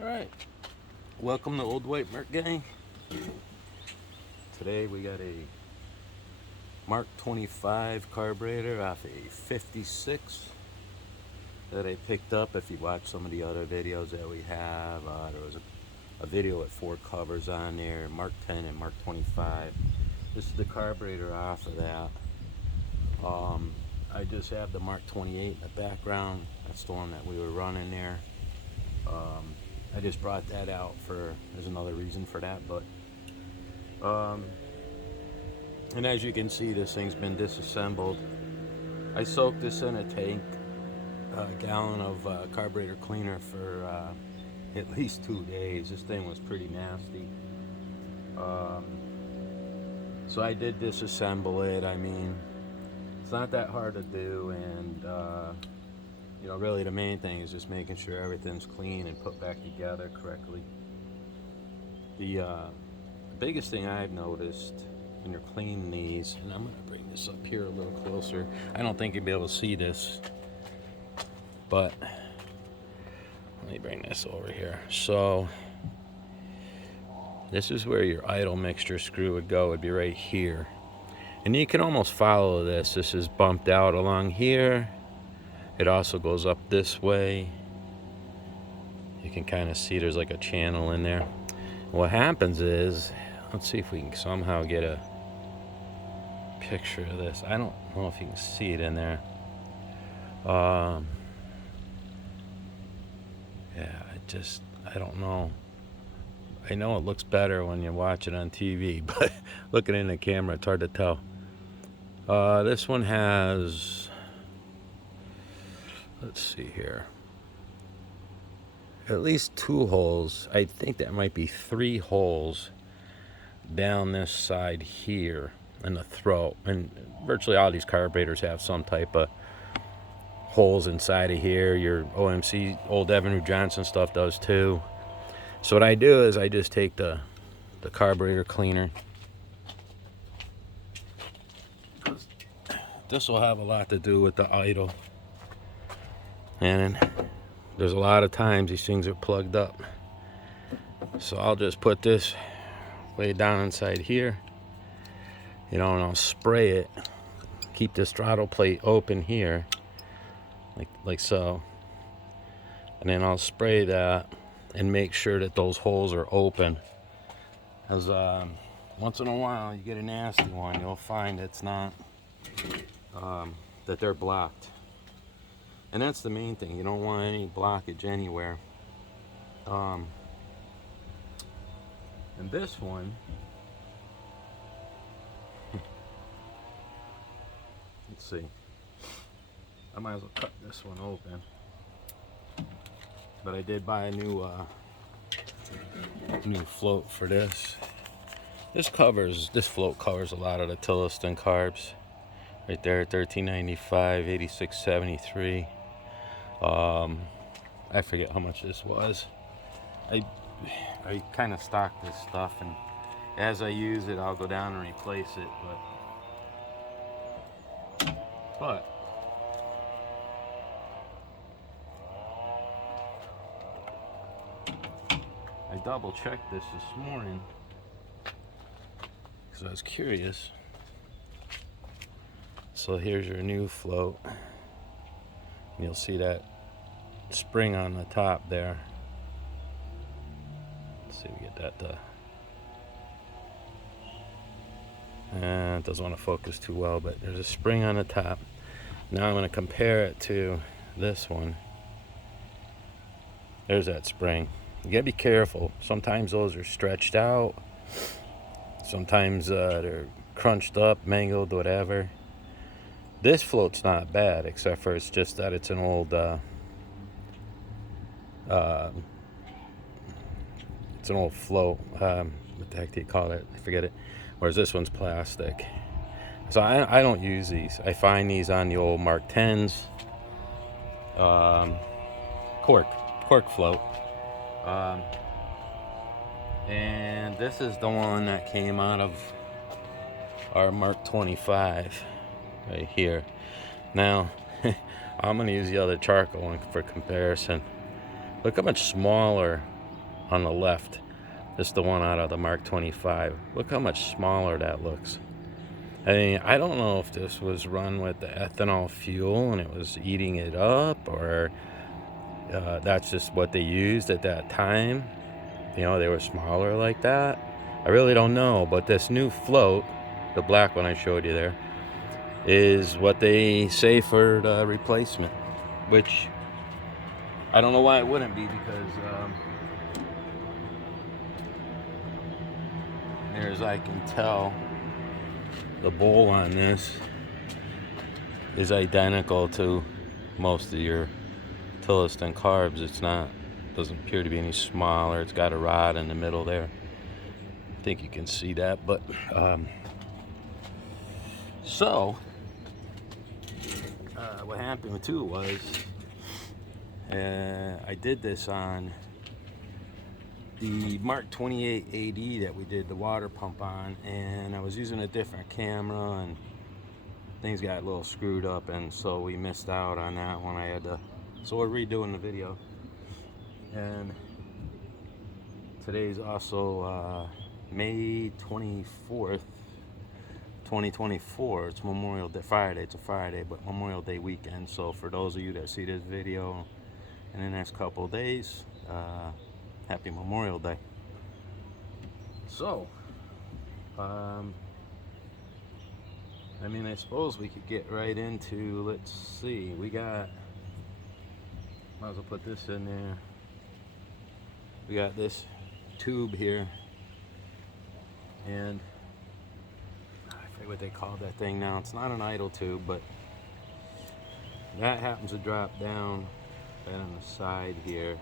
Alright, welcome to Old White Merc Gang. Today we got a Mark 25 carburetor off a 56 that I picked up. If you watch some of the other videos that we have, there was a video with 4 covers on there, Mark 10 and Mark 25. This is the carburetor off of that. I just have the Mark 28 in the background. That's the one that we were running there. I just brought that out there's another reason for that, but and as you can see, this thing's been disassembled. I soaked this in a tank, a gallon of carburetor cleaner for at least 2 days. This thing was pretty nasty. So I did disassemble it. I mean, it's not that hard to do, and really the main thing is just making sure everything's clean and put back together correctly. The biggest thing I've noticed when you're cleaning these, and I'm going to bring this up here a little closer. I don't think you'll be able to see this, but let me bring this over here. So this is where your idle mixture screw would go. It'd be right here. And you can almost follow this. This is bumped out along here. It also goes up this way. You can kind of see there's like a channel in there. What happens is, let's see if we can somehow get a picture of this. I don't know if you can see it in there. Yeah, I don't know. I know it looks better when you watch it on TV, but looking in the camera, it's hard to tell. This one has, let's see here, at least 2 holes. I think that might be 3 holes down this side here in the throat. And virtually all these carburetors have some type of holes inside of here. Your OMC, old Evan Johnson stuff does too. So what I do is I just take the carburetor cleaner. This will have a lot to do with the idle. And there's a lot of times these things are plugged up. So I'll just put this way down inside here, and I'll spray it. Keep this throttle plate open here, like so. And then I'll spray that and make sure that those holes are open. Because once in a while you get a nasty one, you'll find it's not, that they're blocked. And that's the main thing. You don't want any blockage anywhere. And this one, let's see. I might as well cut this one open. But I did buy a new float for this. This float covers a lot of the Tillotson carbs. Right there, $13.95, 86.73. I forget how much this was. I kind of stock this stuff, and as I use it, I'll go down and replace it. But I double checked this morning because I was curious. So here's your new float. You'll see that spring on the top there. Let's see if we get that to... it doesn't want to focus too well, but there's a spring on the top. Now I'm going to compare it to this one. There's that spring. You gotta be careful. Sometimes those are stretched out. Sometimes they're crunched up, mangled, whatever. This float's not bad, except for it's just that it's an old float. What the heck do you call it? I forget it. Whereas this one's plastic. So I don't use these. I find these on the old Mark 10s. Cork float. And this is the one that came out of our Mark 25 right here. Now, I'm going to use the other charcoal one for comparison. Look how much smaller on the left. This is the one out of the Mark 25. Look how much smaller that looks. I mean, I don't know if this was run with the ethanol fuel and it was eating it up, or that's just what they used at that time. You know, they were smaller like that. I really don't know, but this new float, the black one I showed you there, is what they say for the replacement, which I don't know why it wouldn't be, because near as I can tell, the bowl on this is identical to most of your Tillotson carbs. It's not, doesn't appear to be any smaller. It's got a rod in the middle there. I think you can see that, but so what happened too was I did this on the Mark 28 AD that we did the water pump on, and I was using a different camera and things got a little screwed up, and so we missed out on that one. I had to, so we're redoing the video. And today's also May 24th, 2024. It's Memorial Day Friday. It's a Friday, but Memorial Day weekend. So for those of you that see this video in the next couple of days, happy Memorial Day. So I mean, I suppose we could get right into, let's see, we got, might as well put this in there. We got this tube here, and I forget what they call that thing now. It's not an idle tube, but that happens to drop down right on the side here,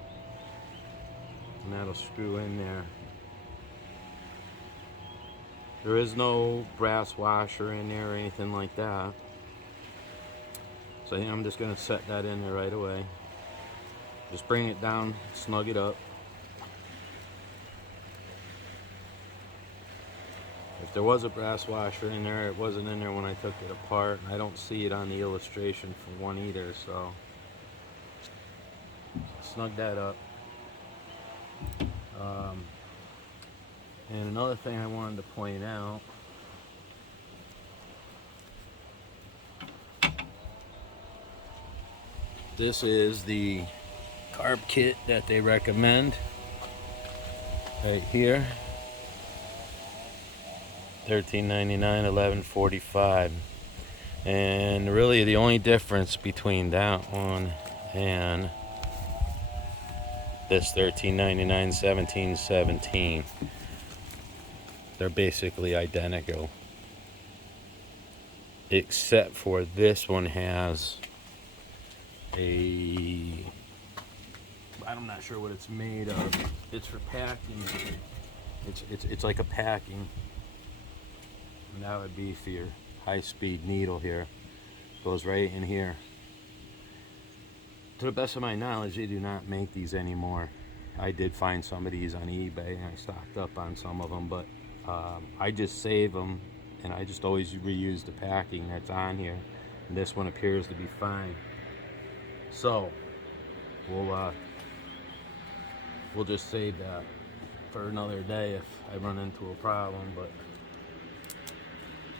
and that'll screw in there. There is no brass washer in there or anything like that. So I'm just going to set that in there right away. Just bring it down, snug it up. If there was a brass washer in there, it wasn't in there when I took it apart. I don't see it on the illustration for one either, so snug that up. And another thing I wanted to point out, this is the carb kit that they recommend right here. $13.99, $11.45, and really the only difference between that one and this $13.99, $17.17, they're basically identical, except for this one has a, I'm not sure what it's made of. It's for packing. It's like a packing. And that would be for your high-speed needle here. Goes right in here. To the best of my knowledge, they do not make these anymore. I did find some of these on eBay, and I stocked up on some of them, but I just save them, and I just always reuse the packing that's on here. And this one appears to be fine. So we'll just save that for another day if I run into a problem. But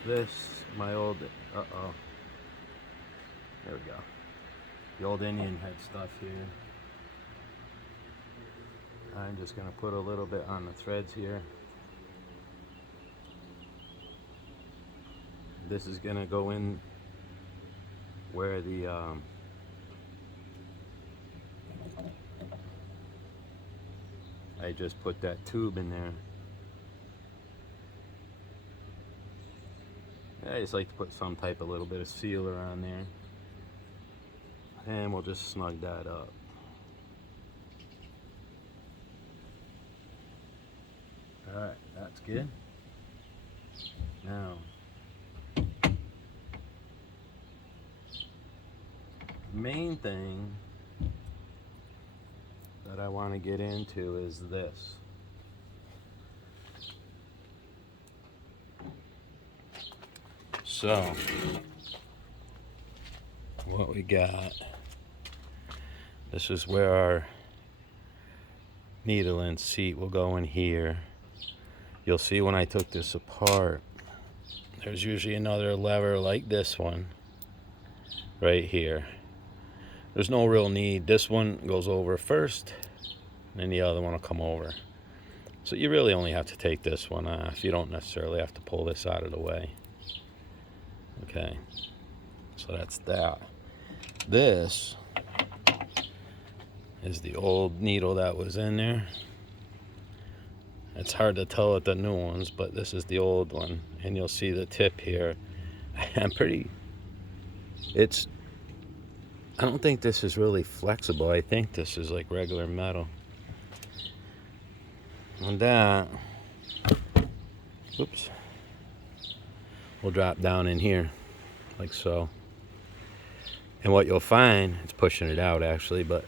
this, my old, there we go. The old Indian head stuff here. I'm just gonna put a little bit on the threads here. This is gonna go in where the I just put that tube in there. I just like to put some type of little bit of sealer on there, and we'll just snug that up. Alright, that's good. Now, main thing that I want to get into is this. So, what we got, this is where our needle and seat will go in here. You'll see when I took this apart, there's usually another lever like this one right here. There's no real need. This one goes over first, and then the other one will come over. So you really only have to take this one off. You don't necessarily have to pull this out of the way. Okay, so that's that. This is the old needle that was in there. It's hard to tell with the new ones, but this is the old one, and you'll see the tip here. I don't think this is really flexible. I think this is like regular metal. And that, oops, will drop down in here like so. And what you'll find, it's pushing it out actually, but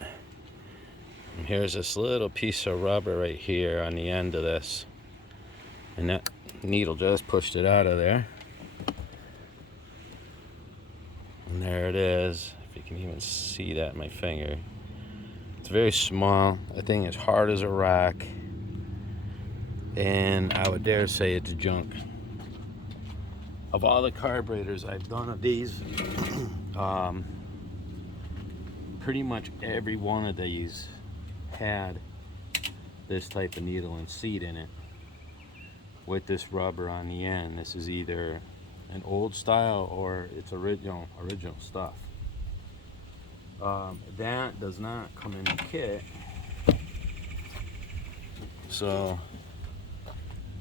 here's this little piece of rubber right here on the end of this, and that needle just pushed it out of there. And there it is. If you can even see that in my finger, it's very small. The thing is hard as a rock, and I would dare say it's junk. Of all the carburetors I've done of these, pretty much every one of these had this type of needle and seat in it with this rubber on the end. This is either an old style or it's original stuff. That does not come in the kit, so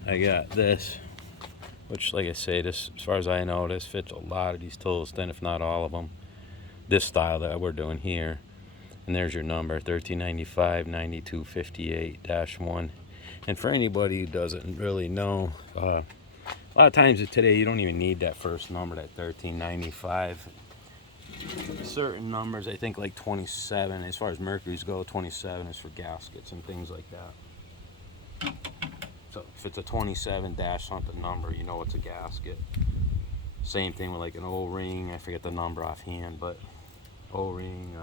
I got this, which, like I say, this, as far as I know, this fits a lot of these Tillotson, if not all of them. This style that we're doing here, and there's your number, 1395 9258-1. And for anybody who doesn't really know, a lot of times today you don't even need that first number, that 1395. Certain numbers, I think like 27, as far as Mercury's go, 27 is for gaskets and things like that. So if it's a 27 dash something number, you know it's a gasket. Same thing with like an O-ring, I forget the number offhand, but O-ring,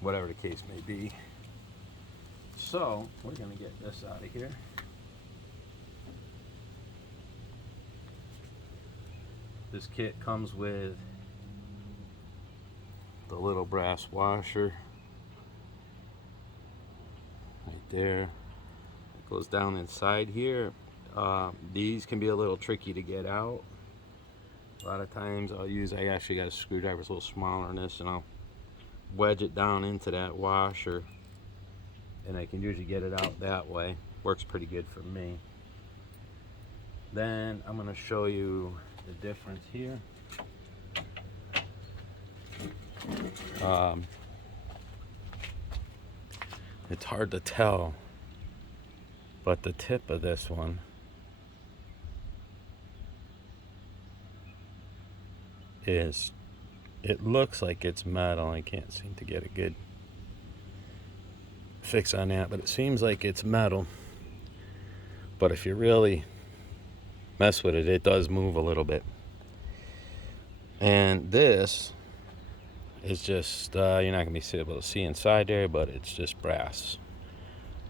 whatever the case may be. So we're gonna get this out of here. This kit comes with the little brass washer right there. It goes down inside here. These can be a little tricky to get out. A lot of times I actually got a screwdriver, it's a little smaller than this, and I'll wedge it down into that washer, and I can usually get it out that way. Works pretty good for me. Then I'm going to show you the difference here. It's hard to tell, but the tip of this one is, it looks like it's metal. I can't seem to get a good fix on that, but it seems like it's metal. But if you really mess with it, it does move a little bit. And this is just, you're not going to be able to see inside there, but it's just brass.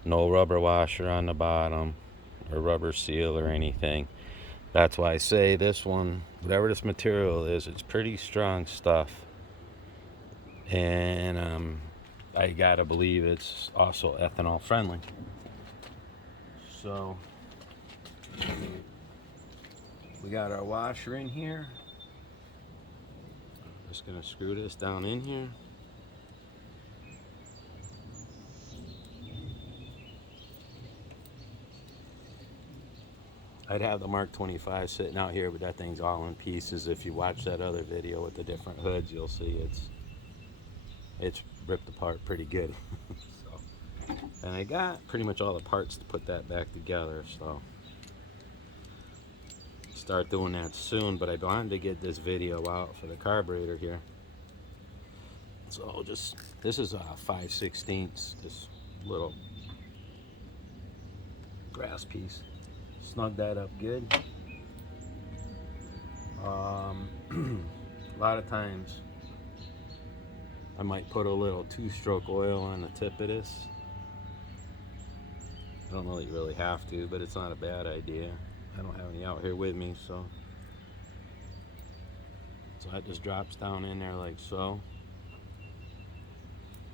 No rubber washer on the bottom or rubber seal or anything. That's why I say this one, whatever this material is, it's pretty strong stuff. And I gotta believe it's also ethanol friendly. So we got our washer in here. Just gonna screw this down in here. I'd have the Mark 25 sitting out here, but that thing's all in pieces. If you watch that other video with the different hoods, you'll see it's ripped apart pretty good. So, and I got pretty much all the parts to put that back together, so start doing that soon. But I wanted to get this video out for the carburetor here. So this is a 5/16, this little brass piece. Snug that up good. A lot of times I might put a little 2-stroke oil on the tip of this I don't know that you really have to, but it's not a bad idea. I don't have any out here with me, so that just drops down in there like so.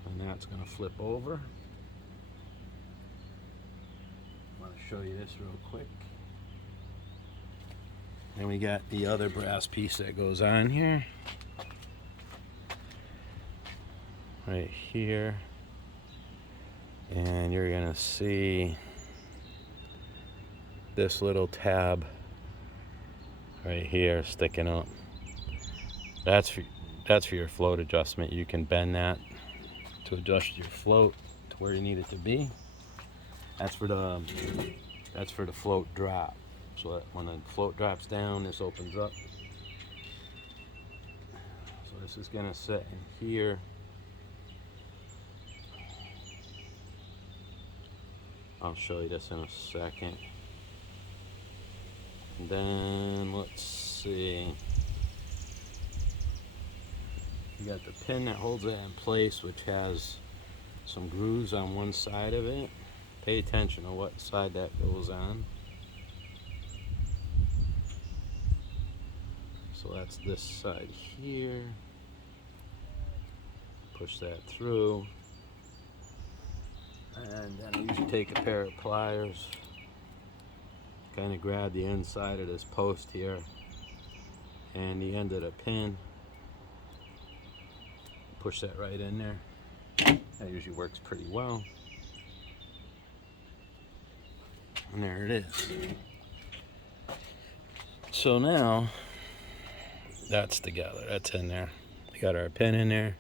And that's going to flip over. I want to show you this real quick. And we got the other brass piece that goes on here. Right here. And you're going to see this little tab right here sticking up. That's for your float adjustment. You can bend that to adjust your float to where you need it to be. That's for the float drop. So that when the float drops down, this opens up. So this is gonna sit in here. I'll show you this in a second. And then let's see. You got the pin that holds it in place, which has some grooves on one side of it. Pay attention to what side that goes on. So that's this side here. Push that through. And then I usually take a pair of pliers, kind of grab the inside of this post here and the end of the pin. Push that right in there. That usually works pretty well. And there it is. So now that's together. That's in there. We got our pin in there.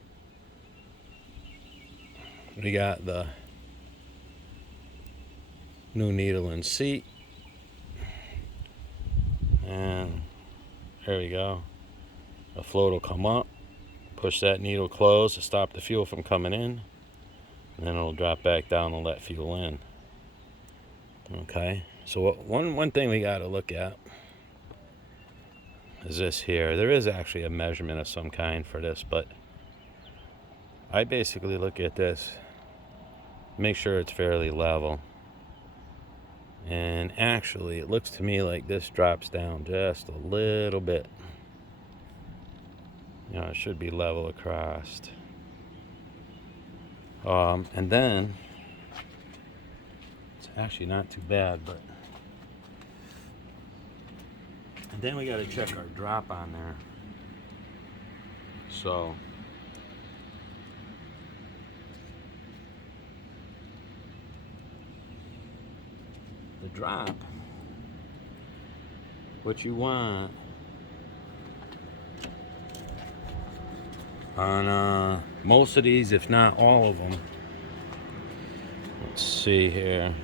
We got the new needle and seat. And there we go. The float will come up. Push that needle closed to stop the fuel from coming in. And then it'll drop back down and let fuel in. Okay, so one thing we got to look at is this here. There is actually a measurement of some kind for this, but I basically look at this, make sure it's fairly level. And actually, it looks to me like this drops down just a little bit. You know, it should be level across. And then it's actually not too bad, but and then we got to check our drop on there. So the drop, what you want on most of these, if not all of them. Let's see here.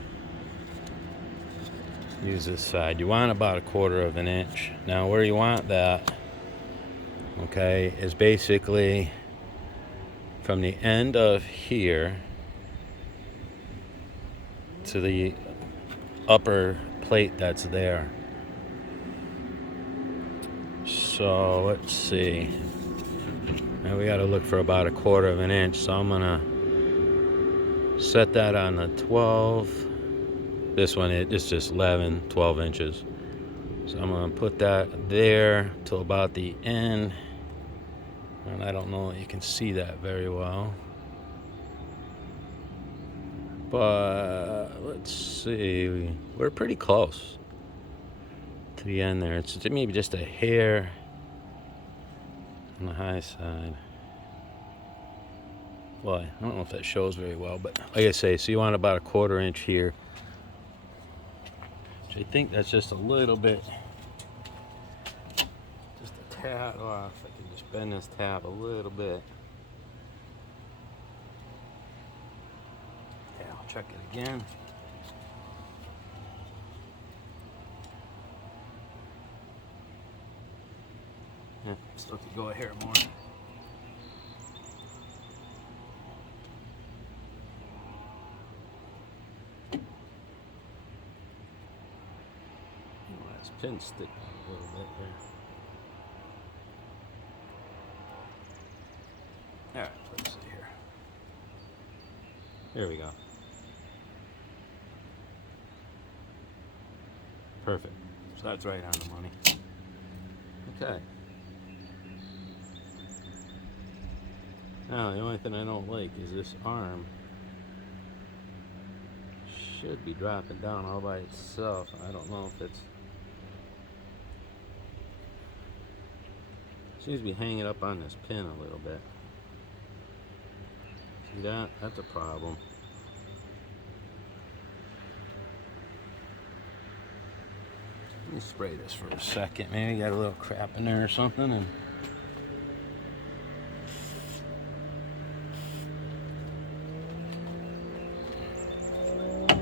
Use this side. You want about 1/4 of an inch. Now where you want that, okay, is basically from the end of here to the upper plate that's there. So let's see. Now we got to look for about 1/4 of an inch. So I'm gonna set that on the 12. This one, it's just 11, 12 inches. So I'm gonna put that there till about the end. And I don't know if you can see that very well. But let's see, we're pretty close to the end there. It's maybe just a hair on the high side. Well, I don't know if that shows very well, but like I say, so you want about 1/4 inch here. Which I think that's just a little bit, just a tad off. I can just bend this tab a little bit. Yeah, I'll check it again. Yeah, still could go a hair more. Pin sticking a little bit there. Alright, let's see here. There we go. Perfect. So that's right on the money. Okay. Now the only thing I don't like is this arm. Should be dropping down all by itself. I don't know if it's... Seems to be hanging up on this pin a little bit. See that? That's a problem. Let me spray this for a second. Maybe got a little crap in there or something. And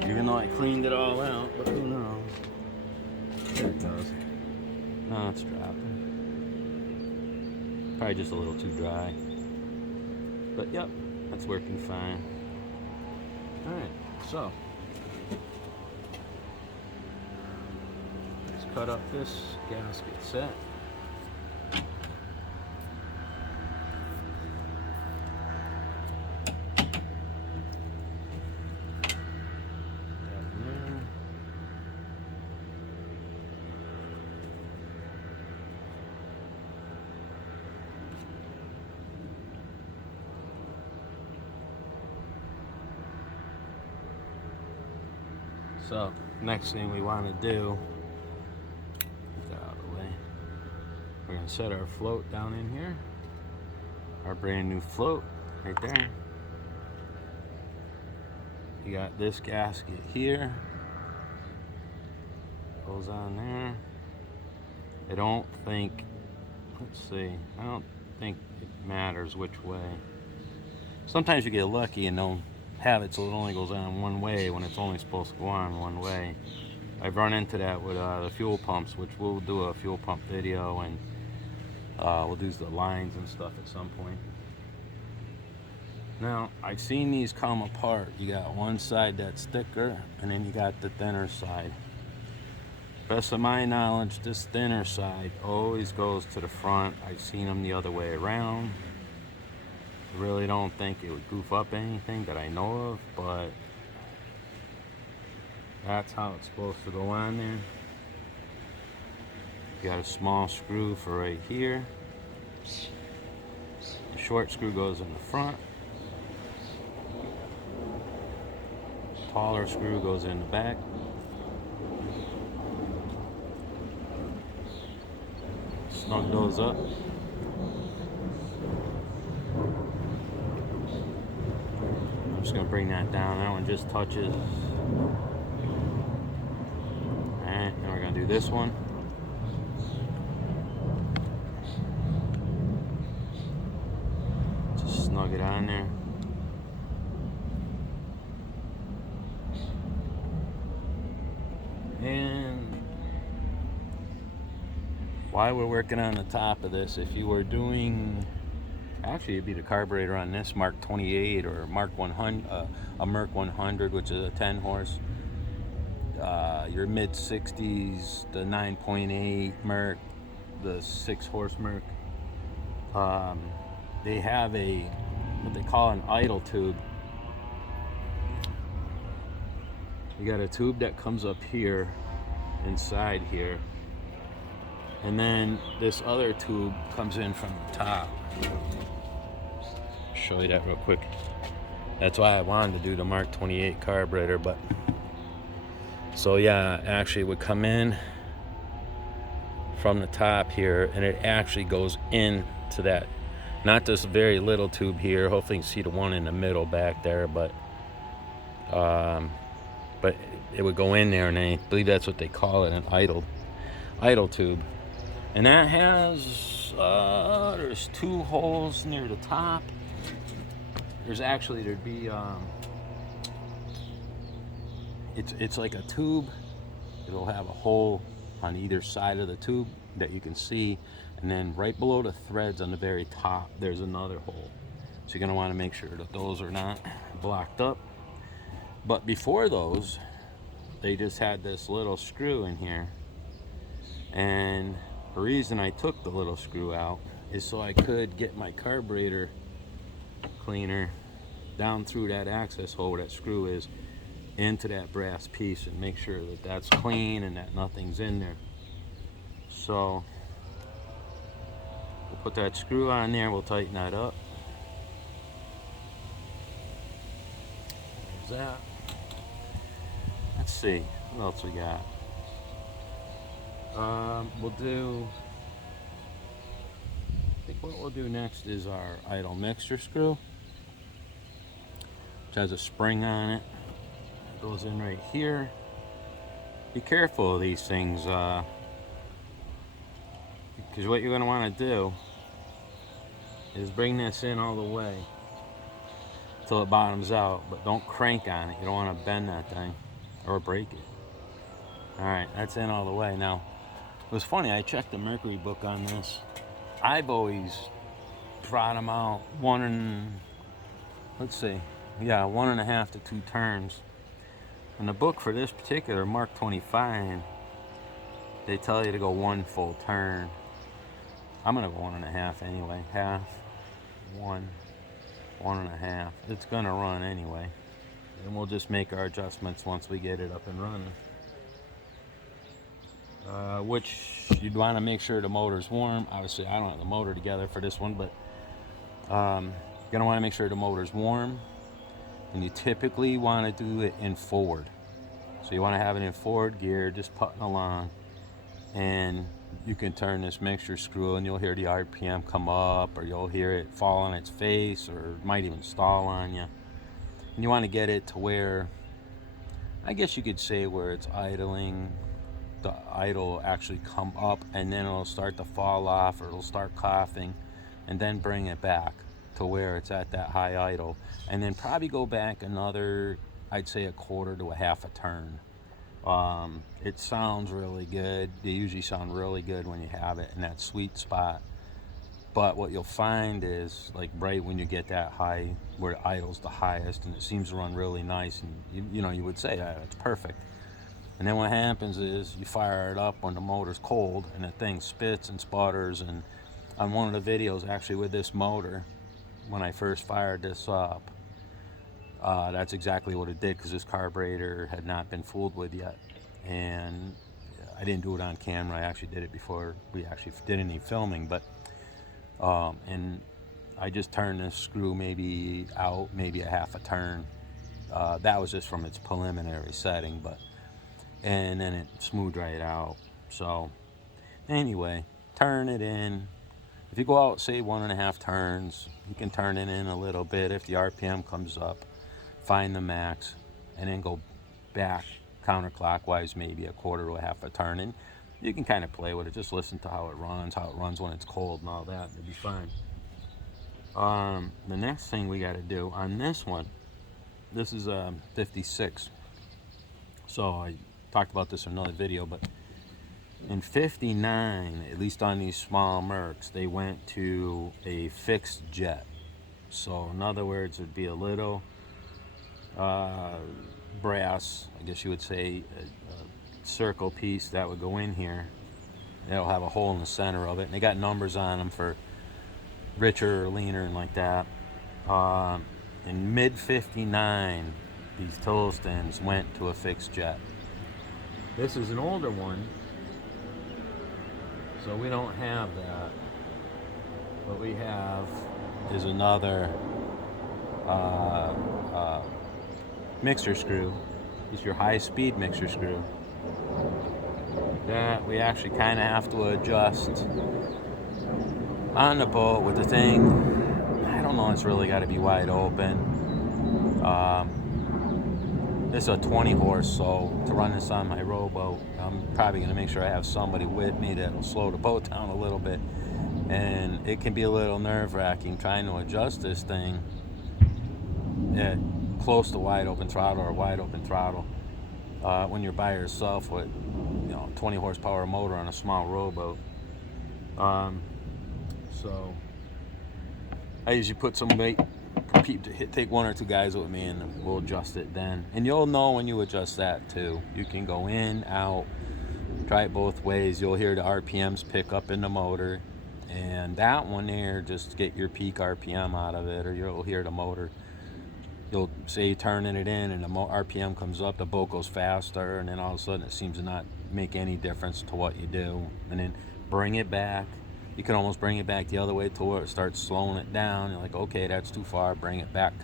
even though I cleaned it all out, but who knows? There it goes. No, it's dropping. Probably just a little too dry. But yep, that's working fine. Alright, so let's cut up this gasket set. So, next thing we want to do, get that out of the way, we're going to set our float down in here. Our brand new float right there. You got this gasket here. Goes on there. I don't think, let's see, I don't think it matters which way. Sometimes you get lucky and they'll have it so it only goes on one way when it's only supposed to go on one way. I've run into that with the fuel pumps, which we'll do a fuel pump video, and we'll do the lines and stuff at some point. Now, I've seen these come apart. You got one side that's thicker, and then you got the thinner side. Best of my knowledge, this thinner side always goes to the front. I've seen them the other way around. I really don't think it would goof up anything that I know of, but that's how it's supposed to go on there. You got a small screw for right here. The short screw goes in the front. Taller screw goes in the back. Snug those up. I'm just gonna bring that down. That one just touches. Alright, now we're gonna do this one. Just snug it on there. And while we're working on the top of this, if you were doing, actually it'd be the carburetor on this Mark 28 or Mark 100, a Merc 100, which is a 10 horse, your mid 60s, the 9.8 Merc, the 6 horse Merc, they have a, what they call an idle tube. You got a tube that comes up here, inside here, and then this other tube comes in from the top. I'll show you that real quick. That's why I wanted to do the Mark 28 carburetor, but so yeah, actually it would come in from the top here, and it actually goes into that, not this very little tube here. Hopefully you can see the one in the middle back there, but it would go in there, and I believe that's what they call it, an idle tube. And that has there's 2 holes near the top. There'd be it's like a tube. It'll have a hole on either side of the tube that you can see, and then right below the threads on the very top there's another hole. So you're going to want to make sure that those are not blocked up. But before those, they just had this little screw in here, and the reason I took the little screw out is so I could get my carburetor cleaner down through that access hole where that screw is, into that brass piece and make sure that that's clean and that nothing's in there. So we'll put that screw on there, we'll tighten that up. There's that. Let's see, what else we got? We'll do, I think what we'll do next is our idle mixture screw, which has a spring on it. It goes in right here. Be careful of these things, because what you're going to want to do is bring this in all the way till it bottoms out, but don't crank on it. You don't want to bend that thing or break it. Alright, that's in all the way. Now, it was funny, I checked the Mercury book on this. I've always brought them out 1.5 to 2 turns. In the book for this particular Mark 25, they tell you to go 1 full turn. I'm gonna go 1.5 anyway. Half, 1.5. It's gonna run anyway. And we'll just make our adjustments once we get it up and running. Which you'd want to make sure the motor's warm. Obviously, I don't have the motor together for this one, but you're gonna want to make sure the motor's warm, and you typically want to do it in forward. So you want to have it in forward gear, just putting along, and you can turn this mixture screw, and you'll hear the RPM come up, or you'll hear it fall on its face, or it might even stall on you. And you want to get it to where, I guess you could say, where it's idling. The idle will actually come up, and then it'll start to fall off, or it'll start coughing, and then bring it back to where it's at that high idle, and then probably go back another, I'd say, 1/4 to 1/2 turn. It sounds really good. They usually sound really good when you have it in that sweet spot. But what you'll find is, like, right when you get that high, where the idle's the highest, and it seems to run really nice, and you would say, it's perfect. And then what happens is you fire it up when the motor's cold, and the thing spits and sputters. And on one of the videos, actually with this motor, when I first fired this up, that's exactly what it did, because this carburetor had not been fooled with yet. And I didn't do it on camera. I actually did it before we actually did any filming. But and I just turned this screw maybe out, maybe 1/2 turn. That was just from its preliminary setting, and then it smoothed right out. So anyway, turn it in. If you go out, say 1.5 turns, you can turn it in a little bit. If the RPM comes up, find the max, and then go back counterclockwise, maybe 1/4 to 1/2 turn. And you can kind of play with it. Just listen to how it runs when it's cold and all that. It'll be fine. The next thing we got to do on this one, this is a 56. So I talked about this in another video, but in 59, at least on these small Mercs, they went to a fixed jet. So in other words, it'd be a little brass, I guess you would say, a circle piece that would go in here. It'll have a hole in the center of it, and they got numbers on them for richer or leaner and like that. In mid 59, these Tillotsons went to a fixed jet. This is an older one, so we don't have that. What we have is another mixer screw. It's your high-speed mixer screw that we actually kind of have to adjust on the boat with the thing. I don't know, it's really got to be wide open. This is a 20 horse, so to run this on my rowboat, I'm probably going to make sure I have somebody with me that'll slow the boat down a little bit. And it can be a little nerve-wracking trying to adjust this thing at close to wide open throttle or wide open throttle when you're by yourself with 20 horsepower motor on a small rowboat. So I usually put some weight to take 1 or 2 guys with me, and we'll adjust it then. And you'll know when you adjust that too. You can go in, out, try it both ways. You'll hear the RPMs pick up in the motor, and that one there, just get your peak RPM out of it, or you'll hear the motor you'll say you're turning it in and the RPM comes up, the boat goes faster, and then all of a sudden it seems to not make any difference to what you do. And then bring it back. You can almost bring it back the other way to where it starts slowing it down. You're like, okay, that's too far. Bring it back,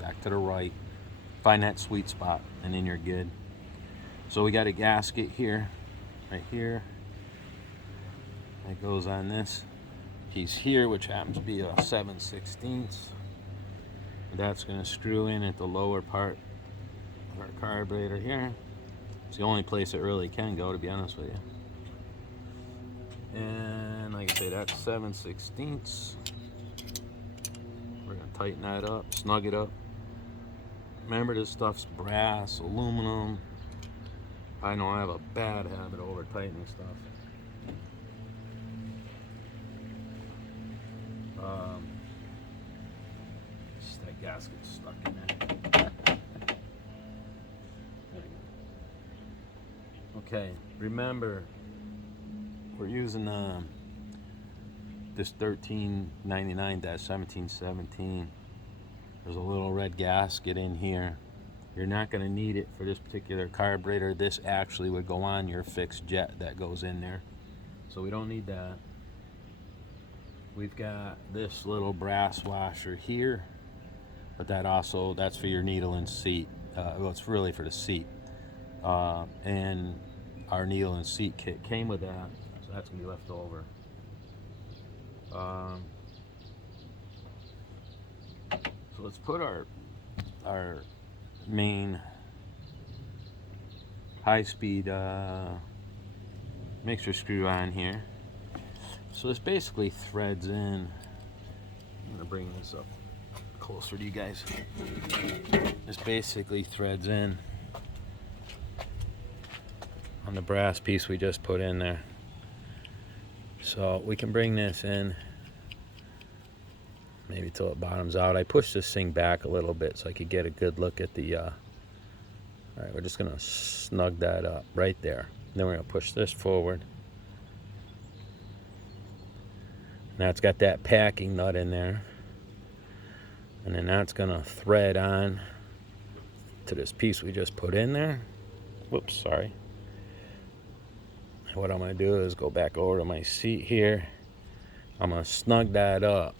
back to the right. Find that sweet spot, and then you're good. So we got a gasket here, right here. That goes on this piece here, which happens to be a 7/16. That's going to screw in at the lower part of our carburetor here. It's the only place it really can go, to be honest with you. And like I say, that's 7/16. We're going to tighten that up, snug it up. Remember, this stuff's brass, aluminum. I know I have a bad habit of over tightening stuff. That gasket's stuck in there. Okay, remember, we're using this 1399-1717. There's a little red gasket in here. You're not going to need it for this particular carburetor. This actually would go on your fixed jet that goes in there. So we don't need that. We've got this little brass washer here, but that's for your needle and seat. Well, it's really for the seat. And our needle and seat kit came with that, so that's going to be left over. So let's put our main high-speed mixer screw on here. So this basically threads in. I'm going to bring this up closer to you guys. This basically threads in on the brass piece we just put in there. So we can bring this in maybe till it bottoms out. I pushed this thing back a little bit so I could get a good look at the all right, we're just gonna snug that up right there. Then we're gonna push this forward. Now it's got that packing nut in there, and then that's gonna thread on to this piece we just put in there. Whoops, sorry. What I'm going to do is go back over to my seat here. I'm going to snug that up.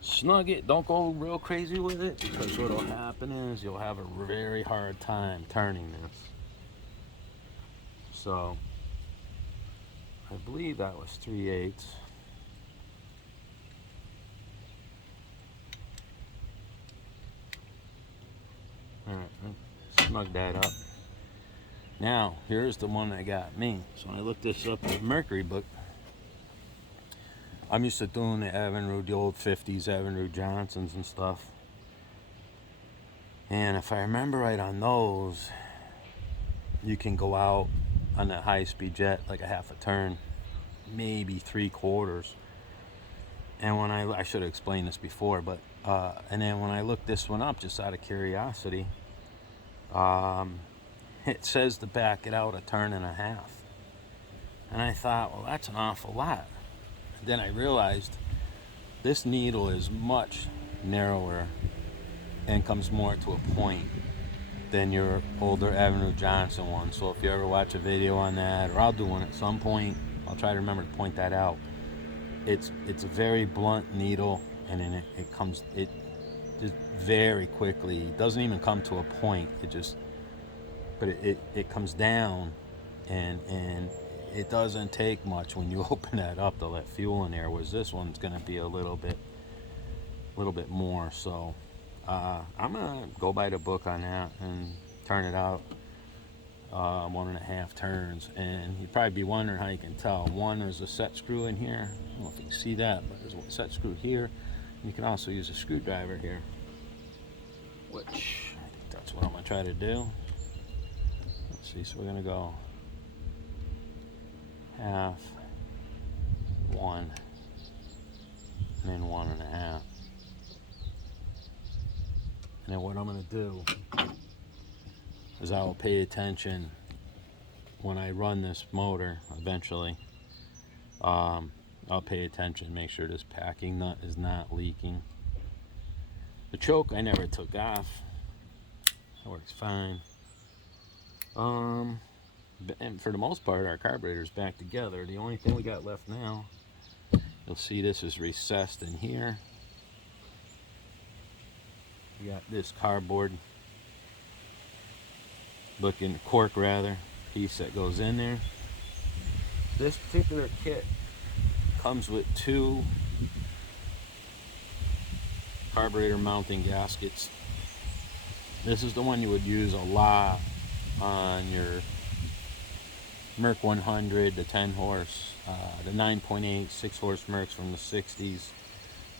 Snug it. Don't go real crazy with it, because what will happen is you'll have a very hard time turning this. So I believe that was 3/8. All right, snug that up. Now, here's the one that got me. So I looked this up in the Mercury book. I'm used to doing the Evinrude, the old 50s Evinrude Johnsons and stuff. And if I remember right on those, you can go out on that high-speed jet like a half a turn, maybe 3/4. And when I should have explained this before, but and then when I looked this one up, just out of curiosity, it says to back it out 1.5 turns. And I thought, well, that's an awful lot. Then I realized this needle is much narrower and comes more to a point than your older Avenue Johnson one. So if you ever watch a video on that, or I'll do one at some point, I'll try to remember to point that out. It's a very blunt needle, and then it comes just very quickly. It doesn't even come to a point. But it comes down, and it doesn't take much when you open that up to let fuel in there. Whereas this one's going to be a little bit more. So I'm gonna go by the book on that and turn it out 1.5 turns. And you'd probably be wondering how you can tell. One, there's a set screw in here. I don't know if you can see that, but there's a set screw here. You can also use a screwdriver here, which I think that's what I'm gonna try to do. Let's see, so we're gonna go 1/2, 1, and then 1.5. And then what I'm gonna do is I will pay attention when I run this motor eventually. I'll pay attention, make sure this packing nut is not leaking. The choke I never took off. That works fine. And for the most part, our carburetor's back together. The only thing we got left now, you'll see this is recessed in here. We got this cardboard looking cork rather piece that goes in there. This particular kit comes with 2 carburetor mounting gaskets. This is the one you would use a lot on your Merc 100, the 10 horse, the 9.8, 6 horse Mercs from the 60s.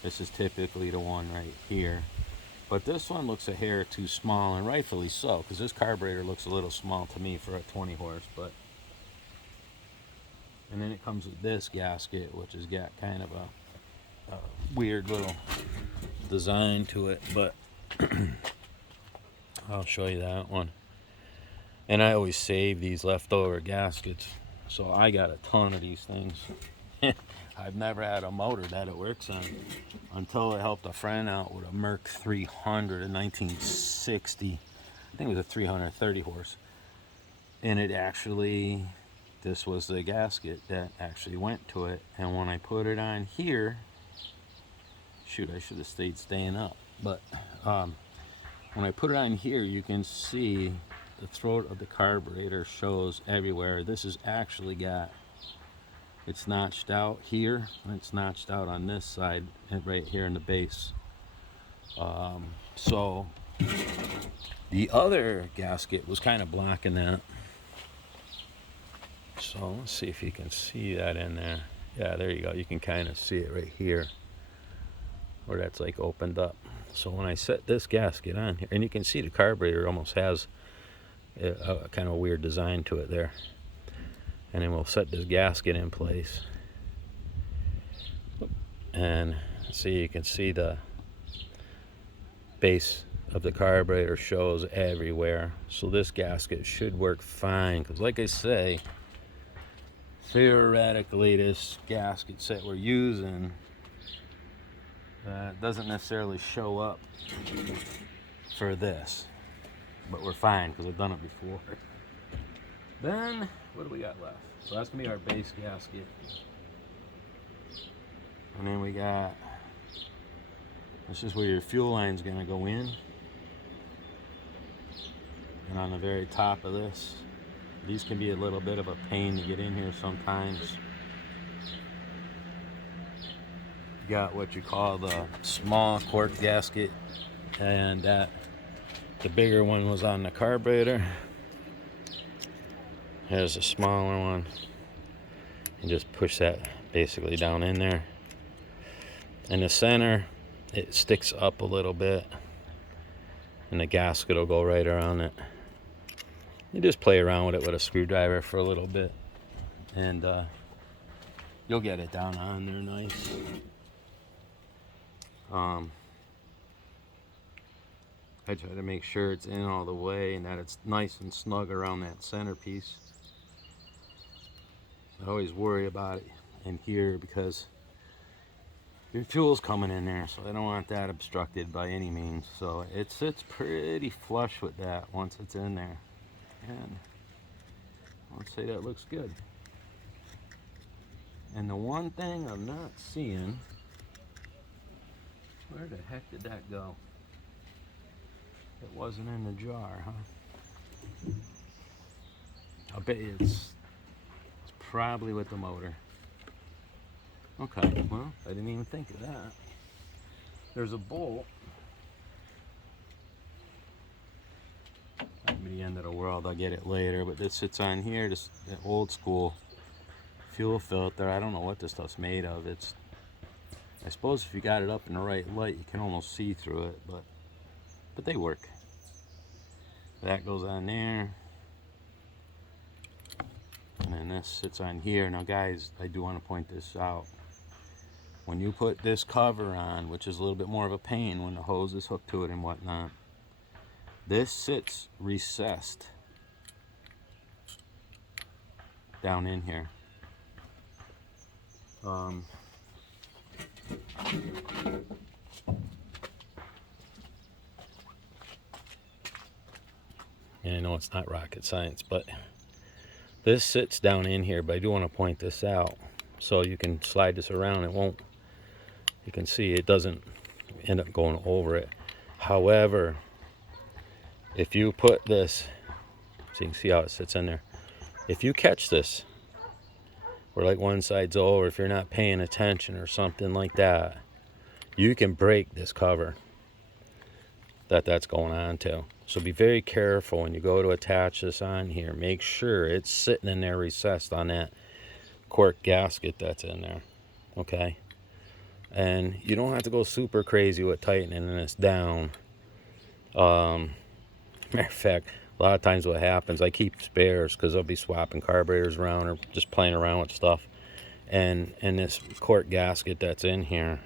This is typically the one right here. But this one looks a hair too small, and rightfully so, because this carburetor looks a little small to me for a 20 horse. And then it comes with this gasket, which has got kind of a weird little design to it, but I'll show you that one. And I always save these leftover gaskets, so I got a ton of these things. I've never had a motor that it works on until I helped a friend out with a Merc 300 in 1960. I think it was a 330 horse. And it actually, this was the gasket that actually went to it. And when I put it on here, shoot, I should have staying up. But when I put it on here, you can see the throat of the carburetor shows everywhere. This has actually got, it's notched out here, and it's notched out on this side, and right here in the base. So the other gasket was kind of blocking that. So let's see if you can see that in there. Yeah, there you go. You can kind of see it right here, where that's like opened up. So when I set this gasket on here, and you can see the carburetor almost has a kind of a weird design to it there. And then we'll set this gasket in place. And see, you can see the base of the carburetor shows everywhere. So this gasket should work fine, because like I say, theoretically this gasket set we're using doesn't necessarily show up for this, but we're fine because I've done it before. Then what do we got left? So that's gonna be our base gasket, and then we got, this is where your fuel line's gonna go in, and on the very top of this, these can be a little bit of a pain to get in here sometimes. You got what you call the small cork gasket, and that the bigger one was on the carburetor. Here's a smaller one, and just push that basically down in there. In the center, it sticks up a little bit, and the gasket will go right around it. You just play around with it with a screwdriver for a little bit, and you'll get it down on there nice. I try to make sure it's in all the way and that it's nice and snug around that centerpiece. I always worry about it in here because your fuel's coming in there, so I don't want that obstructed by any means. So it sits pretty flush with that once it's in there, and I'd say that looks good. And the one thing I'm not seeing, where the heck did that go? It wasn't in the jar, huh? I'll bet you it's probably with the motor. Okay, well, I didn't even think of that. There's a bolt. Not the end of the world, I'll get it later, but this sits on here, this old school fuel filter. I don't know what this stuff's made of. It's, I suppose if you got it up in the right light, you can almost see through it, but they work. That goes on there, and then this sits on here. Now guys, I do want to point this out. When you put this cover on, which is a little bit more of a pain when the hose is hooked to it and whatnot, this sits recessed down in here. And I know it's not rocket science, but this sits down in here, but I do want to point this out so you can slide this around. It won't, you can see it doesn't end up going over it. However, if you put this, so you can see how it sits in there. If you catch this, or like one side's over, if you're not paying attention or something like that, you can break this cover that's going on to. So be very careful when you go to attach this on here. Make sure it's sitting in there recessed on that cork gasket that's in there. Okay? And you don't have to go super crazy with tightening this down. Matter of fact, a lot of times what happens, I keep spares because I'll be swapping carburetors around or just playing around with stuff. And this cork gasket that's in here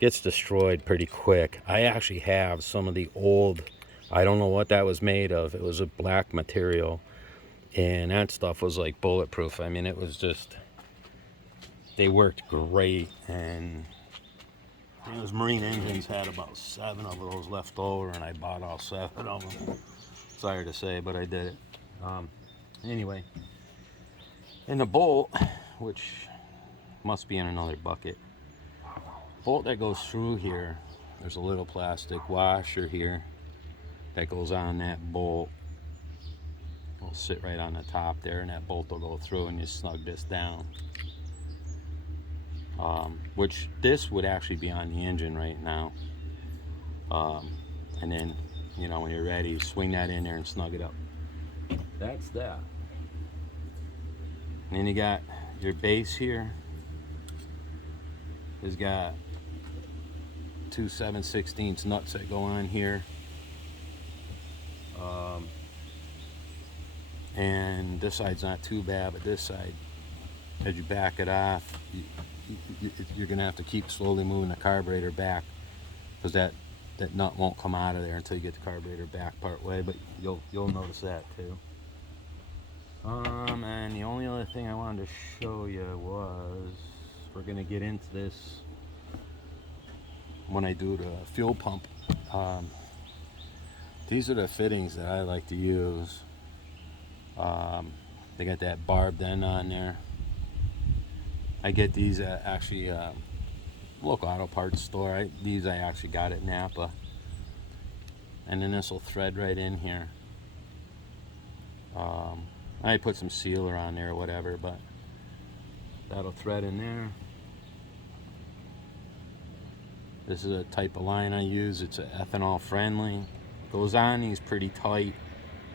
gets destroyed pretty quick. I actually have some of the old, I don't know what that was made of. It was a black material, and that stuff was like bulletproof. I mean, it was just, they worked great. And those marine engines had about 7 of those left over, and I bought all 7 of them. Sorry to say, but I did it. Anyway, and the bolt, which must be in another bucket, bolt that goes through here, there's a little plastic washer here that goes on that bolt. It'll sit right on the top there, and that bolt will go through, and you snug this down. Which this would actually be on the engine right now. And then, you know, when you're ready, you swing that in there and snug it up. That's that. And then you got your base here. It's got 2 7/16 nuts that go on here. And this side's not too bad, but this side, as you back it off, you're gonna have to keep slowly moving the carburetor back, because that nut won't come out of there until you get the carburetor back part way, but you'll notice that too. And the only other thing I wanted to show you was, we're gonna get into this when I do the fuel pump. These are the fittings that I like to use. They got that barbed end on there. I get these at actually local auto parts store. These I actually got at Napa. And then this will thread right in here. I put some sealer on there or whatever, but that'll thread in there. This is a type of line I use. It's an ethanol friendly. Goes on these pretty tight,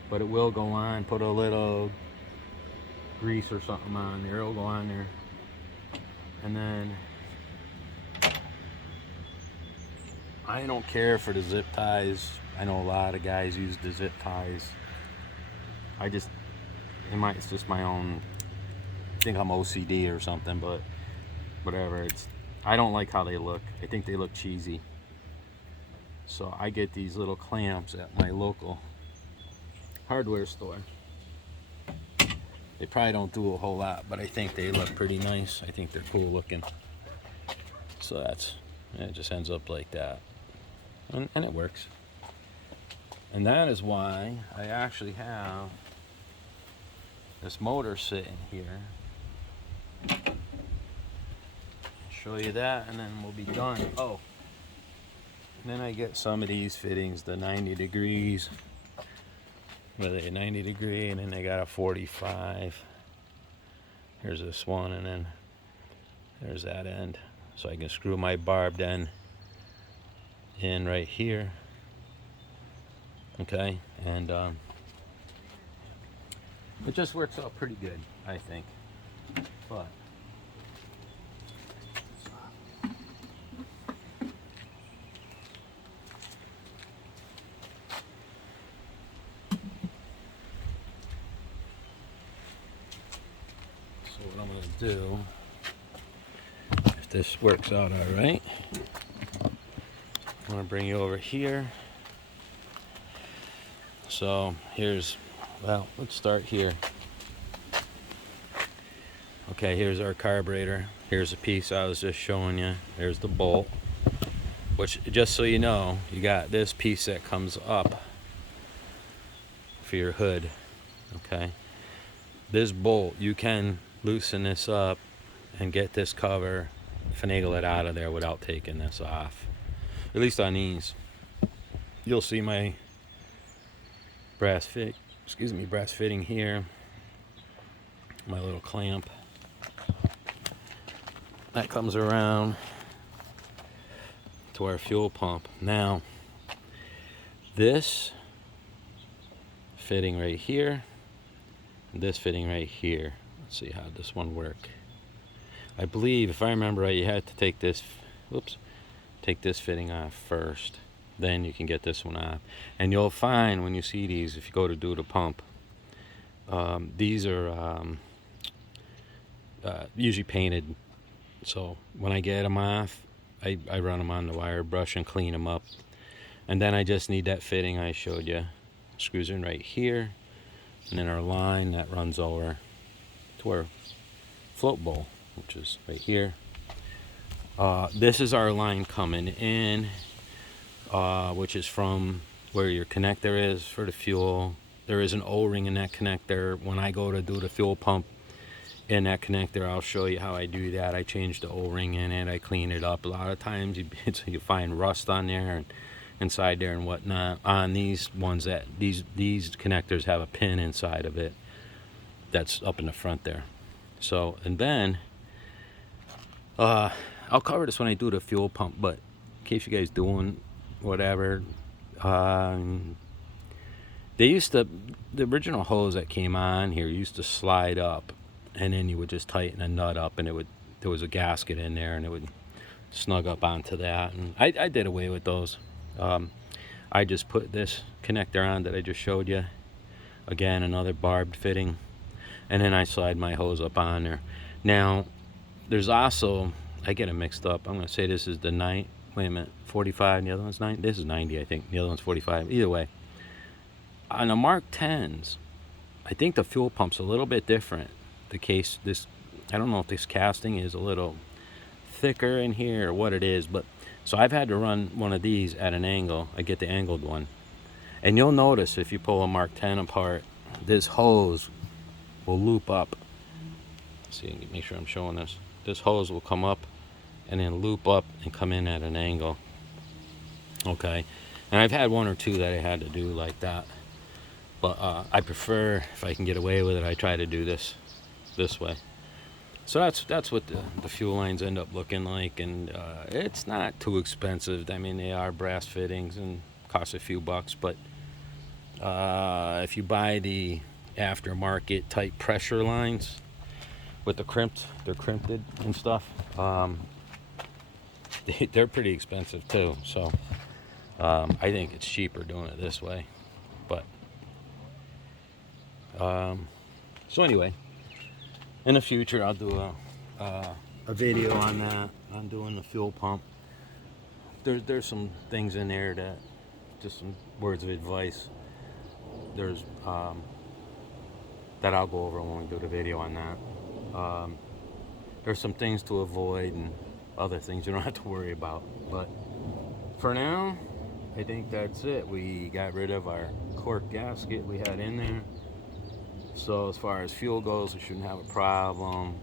but it will go on. Put a little grease or something on there, it'll go on there. And then I don't care for the zip ties. I know a lot of guys use the zip ties. It's just my own, I think I'm OCD or something, but whatever. I don't like how they look. I think they look cheesy. So I get these little clamps at my local hardware store. They probably don't do a whole lot, but I think they look pretty nice. I think they're cool looking. So it just ends up like that. And it works. And that is why I actually have this motor sitting here. Show you that, and then we'll be done. Oh, and then I get some of these fittings, the 90 degrees. With a 90 degree, and then they got a 45. Here's this one, and then there's that end. So I can screw my barbed end in right here. Okay, and it just works out pretty good, I think. But what I'm going to do, if this works out all right, I'm going to bring you over here. So let's start here. Okay, here's our carburetor. Here's a piece I was just showing you. There's the bolt, which, just so you know, you got this piece that comes up for your hood. Okay, this bolt, you can loosen this up and get this cover, finagle it out of there without taking this off. At least on these. You'll see my brass fitting here, my little clamp that comes around to our fuel pump. Now, this fitting right here, and this fitting right here. Let's see how this one work. I believe, if I remember right, you had to take this, take this fitting off first. Then you can get this one off. And you'll find when you see these, if you go to do the pump, these are usually painted. So when I get them off, I run them on the wire brush and clean them up. And then I just need that fitting I showed you. Screws in right here. And then our line that runs over to our float bowl, which is right here. This is our line coming in, which is from where your connector is for the fuel. There is an O-ring in that connector. When I go to do the fuel pump in that connector, I'll show you how I do that. I change the O-ring in it, I clean it up. A lot of times you find rust on there and inside there and whatnot. On these ones, that these connectors have a pin inside of it that's up in the front there. So, and then I'll cover this when I do the fuel pump, but in case you guys doing whatever, they used to, the original hose that came on here used to slide up, and then you would just tighten a nut up, and there was a gasket in there, and it would snug up onto that. And I did away with those. I just put this connector on that I just showed you. Again, another barbed fitting, and then I slide my hose up on there. Now, there's also, I get it mixed up. I'm gonna say this is the 45, and the other one's 90. This is 90, I think. The other one's 45. Either way, on the Mark 10s, I think the fuel pump's a little bit different. The case, I don't know if this casting is a little thicker in here or what it is, but so I've had to run one of these at an angle. I get the angled one, and you'll notice if you pull a Mark 10 apart, this hose will loop up. Let's see, make sure I'm showing this. This hose will come up and then loop up and come in at an angle. Okay, and I've had one or two that I had to do like that, but I prefer, if I can get away with it, I try to do this way. So that's what the fuel lines end up looking like, and it's not too expensive. I mean, they are brass fittings and cost a few bucks, but if you buy the aftermarket type pressure lines with they're crimped and stuff, they're pretty expensive too. So I think it's cheaper doing it this way. But so anyway, in the future I'll do a video on that, on doing the fuel pump. There's some things in there that, just some words of advice. There's that I'll go over when we do the video on that. There's some things to avoid and other things you don't have to worry about. But for now, I think that's it. We got rid of our cork gasket we had in there. So as far as fuel goes, we shouldn't have a problem.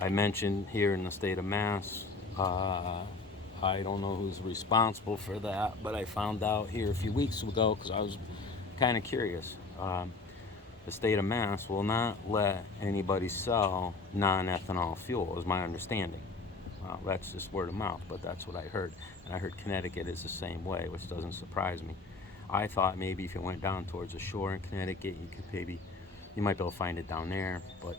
I mentioned here in the state of Mass, I don't know who's responsible for that, but I found out here a few weeks ago because I was kind of curious. The state of Mass will not let anybody sell non-ethanol fuel, is my understanding. Well, that's just word of mouth, but that's what I heard. And I heard Connecticut is the same way, which doesn't surprise me. I thought maybe if it went down towards the shore in Connecticut, you might be able to find it down there, but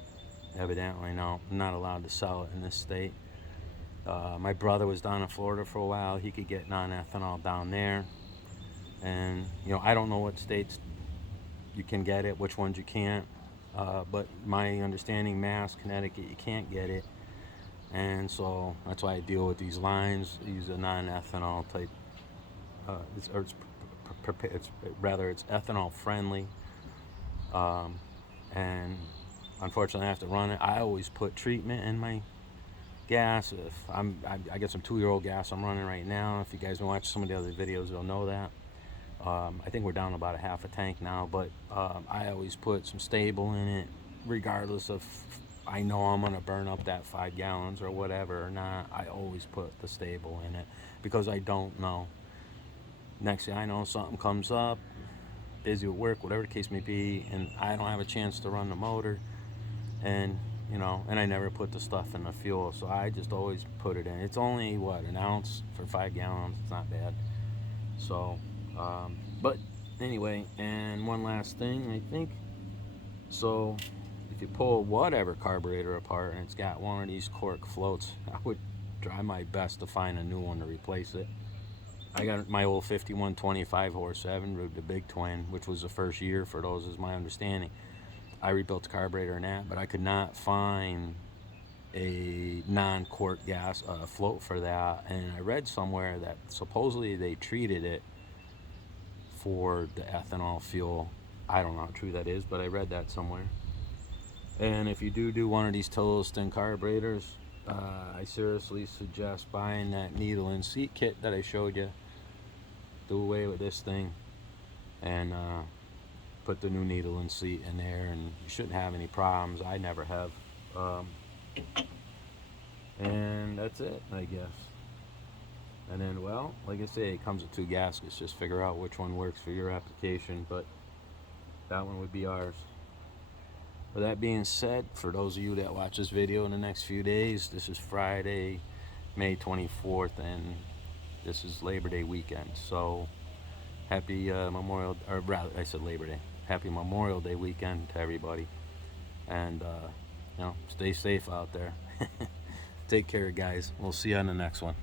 evidently no, I'm not allowed to sell it in this state. My brother was down in Florida for a while. He could get non-ethanol down there, and I don't know what states you can get it, which ones you can't, but my understanding, Mass, Connecticut, you can't get it. And so that's why I deal with these lines. Use a non-ethanol type, it's ethanol friendly, and unfortunately I have to run it. I always put treatment in my gas. If I get some 2-year-old gas I'm running right now. If you guys watch some of the other videos, you'll know that. I think we're down about a half a tank now, but I always put some stable in it, regardless of I know I'm gonna burn up that 5 gallons or whatever or not. I always put the stable in it because I don't know. Next thing I know, something comes up, busy with work, whatever the case may be, and I don't have a chance to run the motor, and and I never put the stuff in the fuel, so I just always put it in. It's only what, an ounce for 5 gallons. It's not bad. So, but anyway, and one last thing, I think. So, if you pull whatever carburetor apart and it's got one of these cork floats, I would try my best to find a new one to replace it. I got my old 5125 horse 7 with the big twin, which was the first year for those, is my understanding. I rebuilt the carburetor in that, but I could not find a non-cork gas float for that, and I read somewhere that supposedly they treated it for the ethanol fuel. I don't know how true that is, but I read that somewhere. And if you do one of these Tillotson carburetors, I seriously suggest buying that needle and seat kit that I showed you. Do away with this thing and put the new needle and seat in there, and you shouldn't have any problems. I never have. And that's it, I guess. And then, well, like I say, it comes with 2 gaskets. Just figure out which one works for your application, but that one would be ours. With that being said, for those of you that watch this video in the next few days, this is Friday, May 24th, and this is Labor Day weekend. So happy Memorial, or rather, I said Labor Day. Happy Memorial Day weekend to everybody. And, stay safe out there. Take care, guys. We'll see you on the next one.